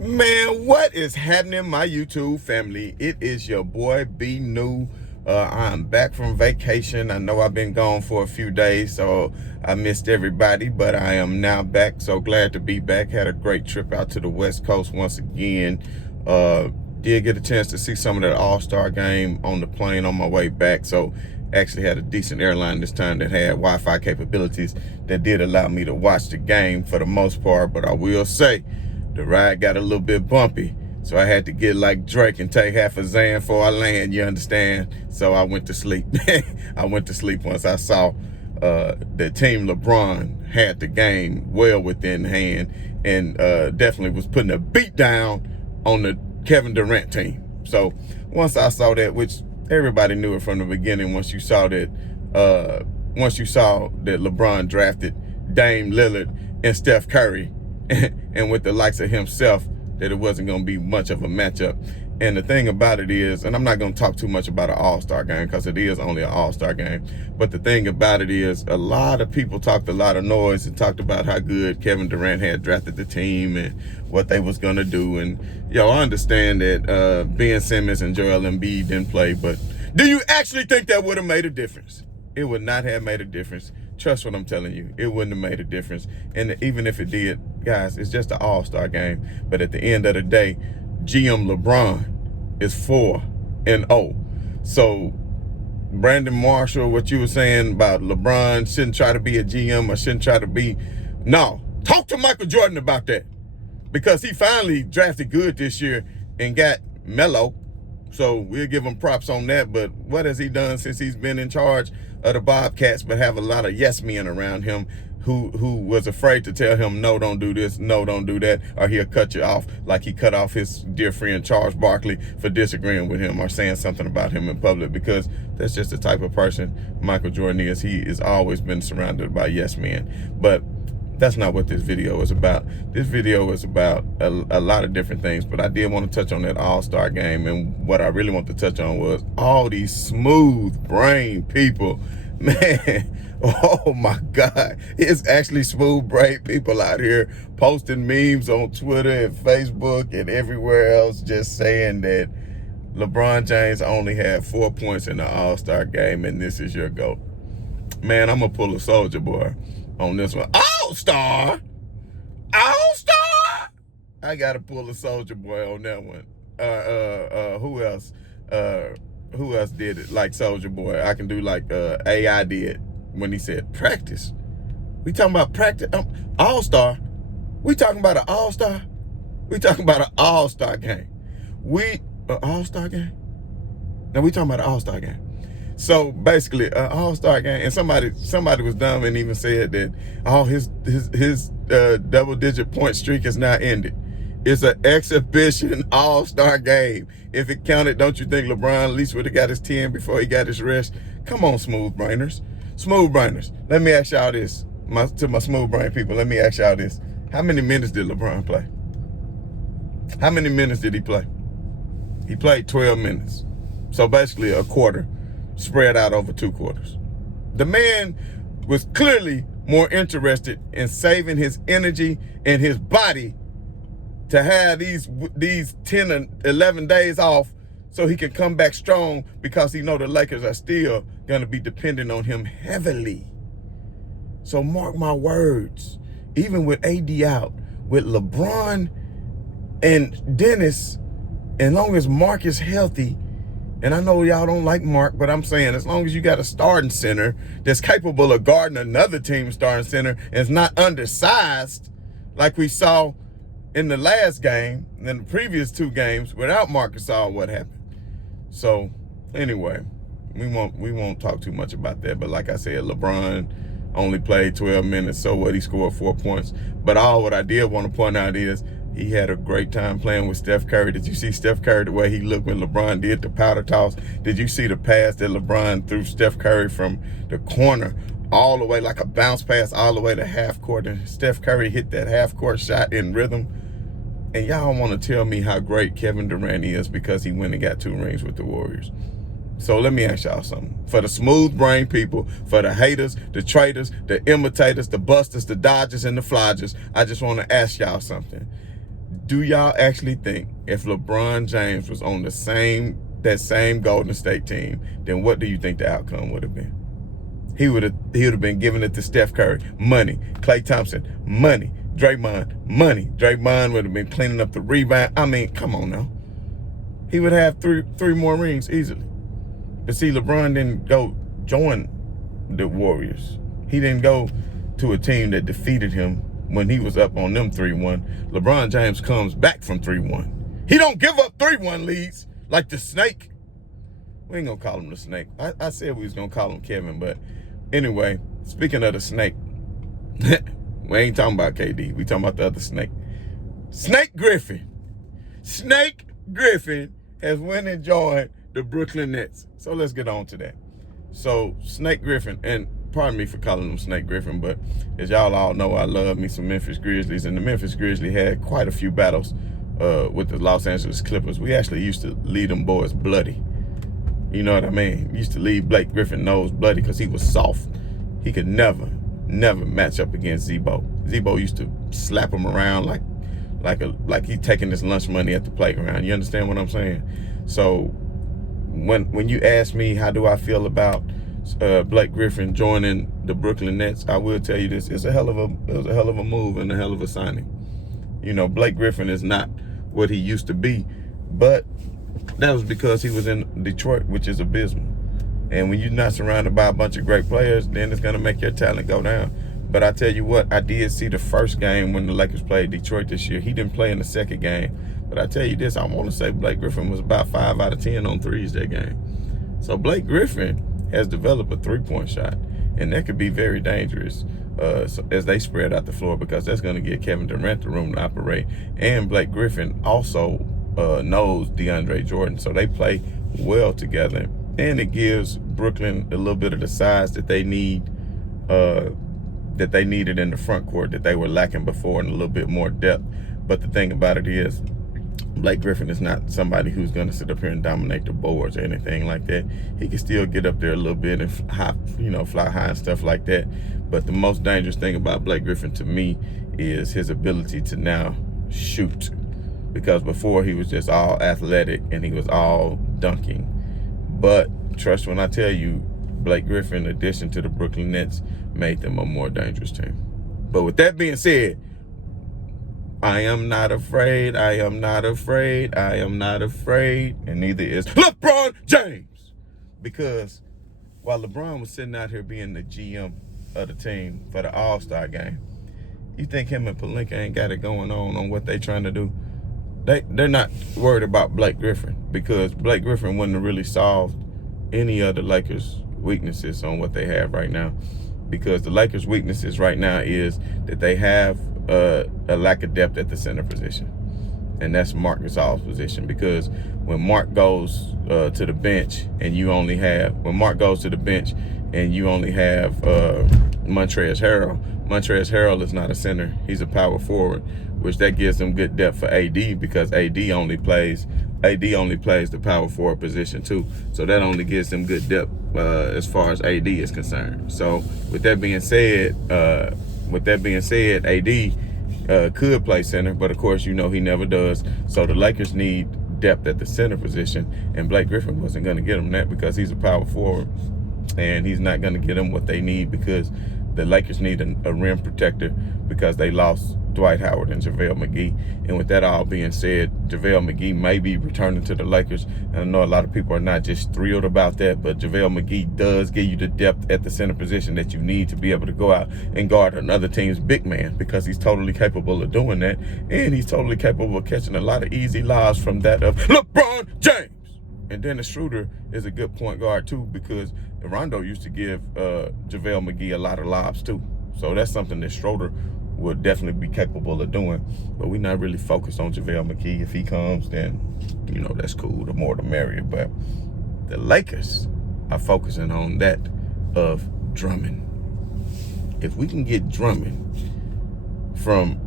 Man, what is happening, my YouTube family? It is your boy B New. I'm back from vacation. I know I've been gone for a few days, so I missed everybody, but I am now back. So glad to be back. Had a great trip out to the West Coast once again. Did get a chance to see some of that All-Star game on the plane on my way back. So actually had a decent airline this time that had Wi-Fi capabilities that did allow me to watch the game for the most part. But I will say, the ride got a little bit bumpy, so I had to get like Drake and take half a Xan before I land, you understand? So I went to sleep. I went to sleep once I saw the team LeBron had the game well within hand and definitely was putting a beat down on the Kevin Durant team. So once I saw that, which everybody knew it from the beginning, once you saw that LeBron drafted Dame Lillard and Steph Curry, and with the likes of himself, that it wasn't going to be much of a matchup. And the thing about it is, and I'm not going to talk too much about an All-Star game because it is only an All-Star game, but the thing about it is a lot of people talked a lot of noise and talked about how good Kevin Durant had drafted the team and what they was going to do. And, I understand that Ben Simmons and Joel Embiid didn't play, but do you actually think that would have made a difference? It would not have made a difference. Trust what I'm telling you. It wouldn't have made a difference. And even if it did, guys, it's just an all-star game. But at the end of the day, GM LeBron is 4-0. So Brandon Marshall, what you were saying about LeBron shouldn't try to be a GM or shouldn't try to be. No, talk to Michael Jordan about that. Because he finally drafted good this year and got Melo. So we'll give him props on that. But what has he done since he's been in charge of the Bobcats, but have a lot of yes men around him who was afraid to tell him, no, don't do this, no, don't do that, or he'll cut you off like he cut off his dear friend Charles Barkley for disagreeing with him or saying something about him in public, because that's just the type of person Michael Jordan is. He has always been surrounded by yes men. But that's not what this video is about. This video is about a lot of different things, but I did want to touch on that All-Star game, and what I really want to touch on was all these smooth brain people. Man, oh my God. It's actually smooth brain people out here posting memes on Twitter and Facebook and everywhere else just saying that LeBron James only had 4 points in the All-Star game and this is your GOAT. Man, I'm going to pull a Soldier Boy on this one. All-Star! I got to pull a Soldier Boy on that one. Who else? Who else did it like Soldier Boy? I can do like AI did when he said practice. We talking about practice? All-Star. We talking about an All-Star? We talking about an All-Star game. All-Star game? No, we talking about an All-Star game. So basically, an All-Star game, and somebody was dumb and even said that his double-digit point streak is now ended. It's an exhibition All-Star game. If it counted, don't you think LeBron at least would have got his 10 before he got his rest? Come on, smooth brainers. Smooth brainers. Let me ask y'all this. To my smooth brain people, let me ask y'all this. How many minutes did LeBron play? How many minutes did he play? He played 12 minutes. So basically a quarter spread out over 2 quarters. The man was clearly more interested in saving his energy and his body to have these 10 and 11 days off so he can come back strong, because he know the Lakers are still going to be dependent on him heavily. So mark my words, even with AD out, with LeBron and Dennis, as long as Mark is healthy, and I know y'all don't like Mark, but I'm saying as long as you got a starting center that's capable of guarding another team's starting center and is not undersized like we saw in the last game and the previous 2 games without Marc Gasol, what happened. So anyway, we won't talk too much about that. But like I said, LeBron only played 12 minutes. So what? He scored 4 points. But what I did want to point out is he had a great time playing with Steph Curry. Did you see Steph Curry, the way he looked when LeBron did the powder toss? Did you see the pass that LeBron threw Steph Curry from the corner all the way, like a bounce pass all the way to half court? And Steph Curry hit that half court shot in rhythm. And y'all want to tell me how great Kevin Durant is because he went and got 2 rings with the Warriors. So let me ask y'all something. For the smooth brain people, for the haters, the traitors, the imitators, the busters, the dodgers, and the flodgers, I just want to ask y'all something. Do y'all actually think if LeBron James was on that same Golden State team, then what do you think the outcome would have been? He would have been giving it to Steph Curry, money. Klay Thompson, money. Draymond, money. Draymond would have been cleaning up the rebound. I mean, come on now. He would have three more rings easily. But see, LeBron didn't go join the Warriors. He didn't go to a team that defeated him when he was up on them 3-1. LeBron James comes back from 3-1. He don't give up 3-1 leads like the snake. We ain't gonna call him the snake. I said we was gonna call him Kevin, but anyway, speaking of the snake, we ain't talking about KD. We talking about the other snake. Snake Griffin. Snake Griffin has went and joined the Brooklyn Nets. So let's get on to that. So Snake Griffin, and pardon me for calling him Snake Griffin, but as y'all all know, I love me some Memphis Grizzlies, and the Memphis Grizzlies had quite a few battles with the Los Angeles Clippers. We actually used to lead them boys bloody. You know what I mean? We used to leave Blake Griffin nose bloody because he was soft. He could never match up against Z-Bo. Z-Bo used to slap him around like he taking his lunch money at the playground. You understand what I'm saying? So when you ask me how do I feel about Blake Griffin joining the Brooklyn Nets, I will tell you this: it was a hell of a move and a hell of a signing. You know, Blake Griffin is not what he used to be, but that was because he was in Detroit, which is abysmal. And when you're not surrounded by a bunch of great players, then it's going to make your talent go down. But I tell you what, I did see the first game when the Lakers played Detroit this year. He didn't play in the second game. But I tell you this, I want to say Blake Griffin was about 5 out of 10 on threes that game. So Blake Griffin has developed a three-point shot, and that could be very dangerous as they spread out the floor, because that's going to give Kevin Durant the room to operate. And Blake Griffin also knows DeAndre Jordan, so they play well together. And it gives Brooklyn a little bit of the size that they need, that they needed in the front court that they were lacking before, and a little bit more depth. But the thing about it is, Blake Griffin is not somebody who's going to sit up here and dominate the boards or anything like that. He can still get up there a little bit and fly high and stuff like that. But the most dangerous thing about Blake Griffin to me is his ability to now shoot. Because before he was just all athletic and he was all dunking. But trust when I tell you, Blake Griffin, in addition to the Brooklyn Nets, made them a more dangerous team. But with that being said, I am not afraid. I am not afraid. I am not afraid. And neither is LeBron James. Because while LeBron was sitting out here being the GM of the team for the All-Star game, you think him and Pelinka ain't got it going on what they trying to do? They're not worried about Blake Griffin, because Blake Griffin wouldn't have really solved any of the Lakers' weaknesses on what they have right now. Because the Lakers' weaknesses right now is that they have a lack of depth at the center position. And that's Marc Gasol's position. Because when Marc goes to the bench and you only have Montrezl Harrell is not a center. He's a power forward, which that gives them good depth for AD, because AD only plays the power forward position too. So that only gives them good depth as far as AD is concerned. So with that being said, AD could play center, but of course you know he never does. So the Lakers need depth at the center position, and Blake Griffin wasn't going to get them that, because he's a power forward, and he's not going to get them what they need, because the Lakers need a rim protector, because they lost Dwight Howard and JaVale McGee. And with that all being said, JaVale McGee may be returning to the Lakers. And I know a lot of people are not just thrilled about that, but JaVale McGee does give you the depth at the center position that you need to be able to go out and guard another team's big man, because he's totally capable of doing that. And he's totally capable of catching a lot of easy lobs from that of LeBron James. And Dennis Schroeder is a good point guard too, because Rondo used to give JaVale McGee a lot of lobs too. So that's something that Schroeder would definitely be capable of doing. But we're not really focused on JaVale McGee. If he comes, then, you know, that's cool. The more the merrier. But the Lakers are focusing on that of Drummond. If we can get Drummond from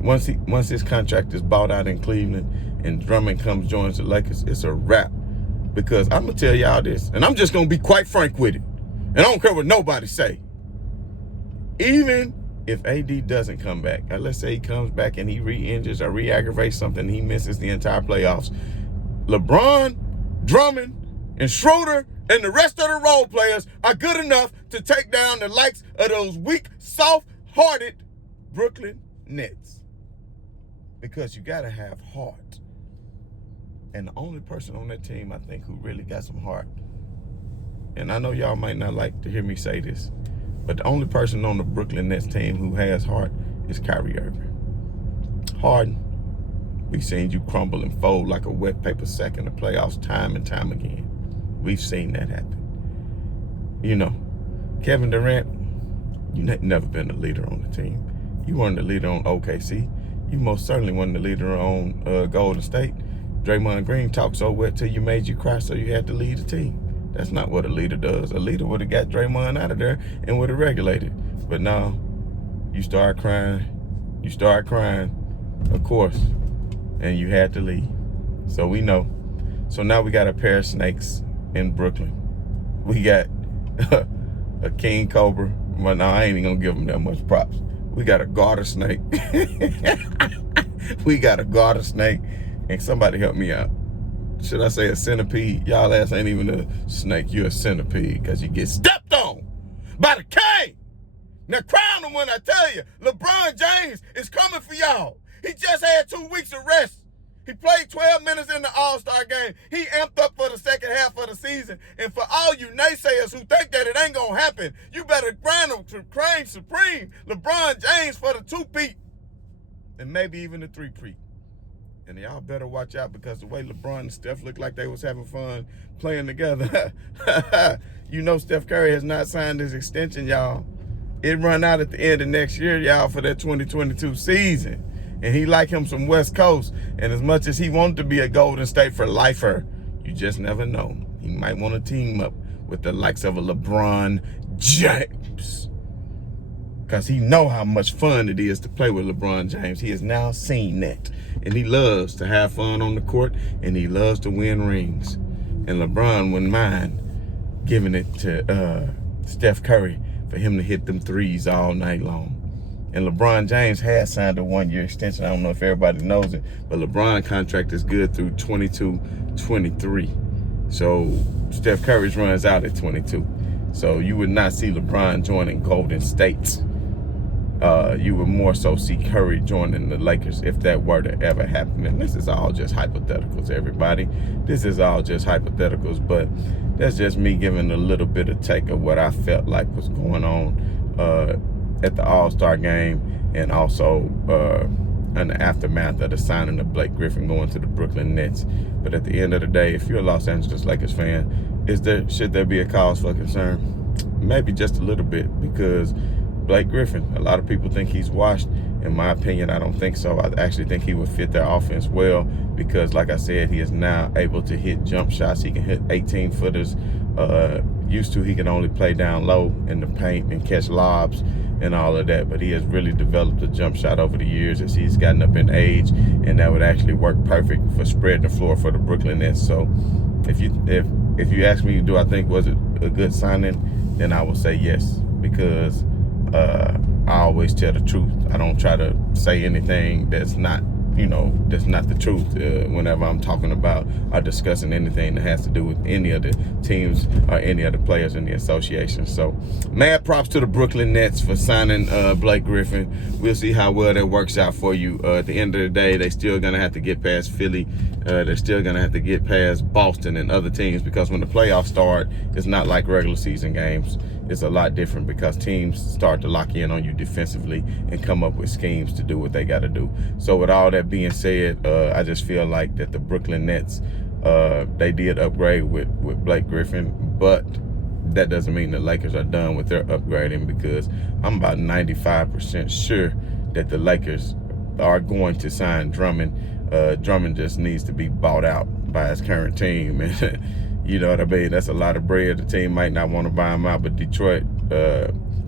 once his contract is bought out in Cleveland and Drummond joins the Lakers, it's a wrap. Because I'm going to tell y'all this, and I'm just going to be quite frank with it, and I don't care what nobody say. Even if AD doesn't come back, let's say he comes back and he re-injures or re-aggravates something, he misses the entire playoffs, LeBron, Drummond, and Schroeder and the rest of the role players are good enough to take down the likes of those weak, soft-hearted Brooklyn Nets. Because you got to have heart. And the only person on that team, I think, who really got some heart, and I know y'all might not like to hear me say this, but the only person on the Brooklyn Nets team who has heart is Kyrie Irving. Harden, we've seen you crumble and fold like a wet paper sack in the playoffs time and time again. We've seen that happen. You know, Kevin Durant, you never been a leader on the team. You weren't the leader on OKC. You most certainly weren't the leader on Golden State. Draymond Green talked so wet till you made you cry, so you had to lead the team. That's not what a leader does. A leader would have got Draymond out of there and would have regulated. But no, you start crying. You start crying, of course, and you had to leave. So we know. So now we got a pair of snakes in Brooklyn. We got a king cobra. Well, no, I ain't even gonna give them that much props. We got a garter snake. We got a garter snake, and somebody help me out. Should I say a centipede? Y'all ass ain't even a snake. You're a centipede because you get stepped on by the king. Now crown him when I tell you, LeBron James is coming for y'all. He just had 2 weeks of rest. He played 12 minutes in the All-Star game. He amped up for the second half of the season. And for all you naysayers who think that it ain't going to happen, you better grind him to reign supreme. LeBron James for the 2-peat and maybe even the 3-peat. And y'all better watch out because the way LeBron and Steph looked like they was having fun playing together. You know Steph Curry has not signed his extension, y'all. It run out at the end of next year, y'all, for that 2022 season. And he like him some West Coast. And as much as he wanted to be a Golden State for lifer, you just never know. He might want to team up with the likes of a LeBron James. Because he know how much fun it is to play with LeBron James. He has now seen that. And he loves to have fun on the court. And he loves to win rings. And LeBron wouldn't mind giving it to Steph Curry for him to hit them threes all night long. And LeBron James had signed a 1-year extension. I don't know if everybody knows it, but LeBron contract is good through 22-23. So Steph Curry's runs out at 22. So you would not see LeBron joining Golden State. You would more so see Curry joining the Lakers if that were to ever happen. And this is all just hypotheticals, everybody. This is all just hypotheticals, but that's just me giving a little bit of take of what I felt like was going on at the All-Star game, and also in the aftermath of the signing of Blake Griffin going to the Brooklyn Nets. But at the end of the day, if you're a Los Angeles Lakers fan, should there be a cause for concern? Maybe just a little bit, because Blake Griffin, a lot of people think he's washed. In my opinion, I don't think so. I actually think he would fit their offense well because, like I said, he is now able to hit jump shots. He can hit 18-footers. Used to, he can only play down low in the paint and catch lobs and all of that, but he has really developed a jump shot over the years as he's gotten up in age, and that would actually work perfect for spreading the floor for the Brooklyn Nets. So if you ask me, do I think was it a good signing, then I will say yes, because I always tell the truth. I don't try to say anything that's not the truth whenever I'm talking about or discussing anything that has to do with any of the teams or any of the players in the association. So mad props to the Brooklyn Nets for signing Blake Griffin. We'll see how well that works out for you. At the end of the day, they still going to have to get past Philly. They're still going to have to get past Boston and other teams, because when the playoffs start, it's not like regular season games. It's a lot different because teams start to lock in on you defensively and come up with schemes to do what they got to do. So with all that being said, I just feel like that the Brooklyn Nets, they did upgrade with Blake Griffin, but that doesn't mean the Lakers are done with their upgrading, because I'm about 95% sure that the Lakers are going to sign Drummond. Drummond just needs to be bought out by his current team. You know what I mean? That's a lot of bread. The team might not want to buy him out, but Detroit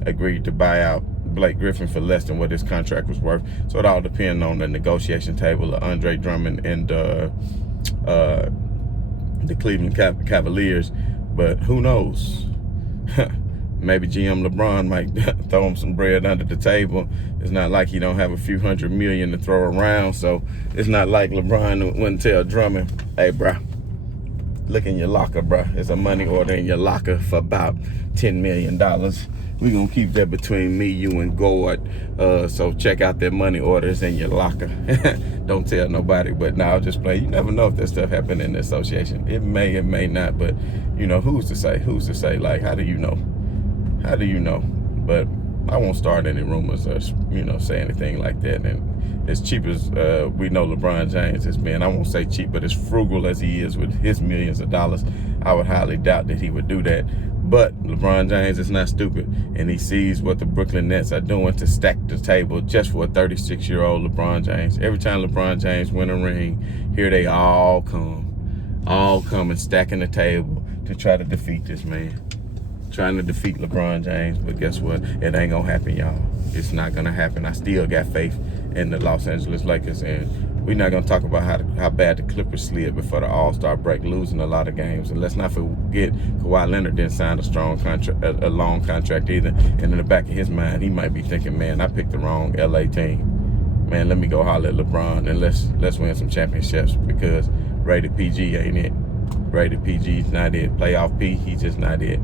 agreed to buy out Blake Griffin for less than what his contract was worth. So it all depends on the negotiation table of Andre Drummond and the Cleveland Cavaliers. But who knows? Maybe GM LeBron might throw him some bread under the table. It's not like he don't have a few $100 million to throw around. So it's not like LeBron wouldn't tell Drummond, hey, bro, look in your locker, bro. There's a money order in your locker for about $10 million. We're going to keep that between me, you, and God. So check out their money orders in your locker. Don't tell nobody. But now I'll just play. You never know if that stuff happened in the association. It may not. But, you know, who's to say? Who's to say? Like, how do you know? How do you know? But I won't start any rumors or, you know, say anything like that. And as cheap as we know LeBron James has been, I won't say cheap, but as frugal as he is with his millions of dollars, I would highly doubt that he would do that. But LeBron James is not stupid, and he sees what the Brooklyn Nets are doing to stack the table just for a 36-year-old LeBron James. Every time LeBron James win a ring, here they all come and stacking the table to try to defeat this man. Trying to defeat LeBron James, but guess what? It ain't gonna happen, y'all. It's not gonna happen. I still got faith in the Los Angeles Lakers, and we're not gonna talk about how bad the Clippers slid before the All-Star break, losing a lot of games. And let's not forget, Kawhi Leonard didn't sign a long contract either. And in the back of his mind, he might be thinking, man, I picked the wrong LA team. Man, let me go holler at LeBron and let's win some championships, because rated PG ain't it. Rated PG's not it. Playoff P, he's just not it.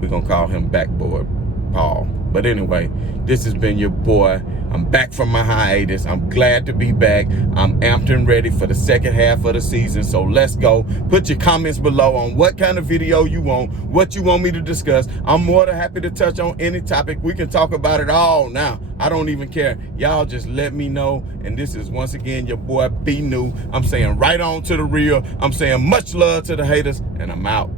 We're going to call him Backboard Paul. But anyway, this has been your boy. I'm back from my hiatus. I'm glad to be back. I'm amped and ready for the second half of the season. So let's go. Put your comments below on what kind of video you want, what you want me to discuss. I'm more than happy to touch on any topic. We can talk about it all now. I don't even care. Y'all just let me know. And this is once again your boy B New. I'm saying right on to the real. I'm saying much love to the haters, and I'm out.